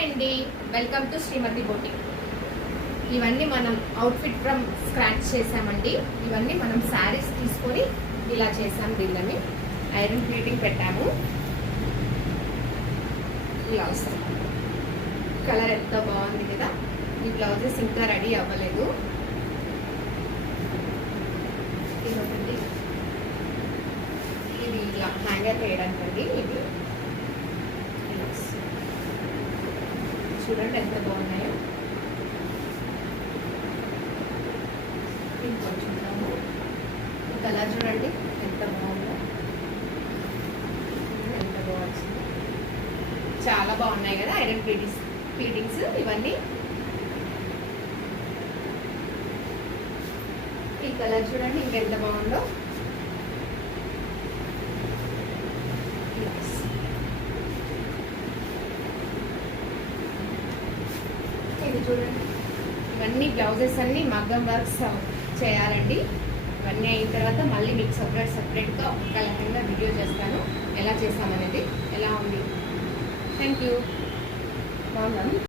Hi అండి, welcome to Shrimati boutique. ఇవన్నీ మనం అవుట్ఫిట్ ఫ్రమ్ స్క్రాచ్ చేసామండి. ఇవన్నీ మనం శారీస్ తీసుకొని ఇలా చేసాం. దీనిని ఐరన్ ప్లేటింగ్ పెట్టాము. ఇలా వస్తుంది. కలర్ ఎంత బాగుంది కదా. ఈ బ్లౌజెస్ ఇంకా రెడీ అవ్వలేదు. ఇదొకటి, ఇది ఇలా హ్యాంగర్ వేయడానికి అండి. ఇది చూడండి ఎంత బాగున్నాయో. ఇంకొంచుంటాము. కలర్ చూడండి ఎంత బాగుందో, ఎంత బాగుంది. చాలా బాగున్నాయి కదా ఐరన్ ప్లీటింగ్స్ ఇవన్నీ. ఈ కలర్ చూడండి ఇంకెంత బాగుందో. ఇది చూడండి. ఇవన్నీ బ్లౌజెస్ అన్ని మగ్గం వర్క్స్ చేయాలండి. ఇవన్నీ అయిన తర్వాత మళ్ళీ మీకు సపరేట్గా ఒక లెహంగా వీడియో చేస్తాను, ఎలా చేసామనేది. ఎలా ఉంది. Thank you. బాగున్నాను.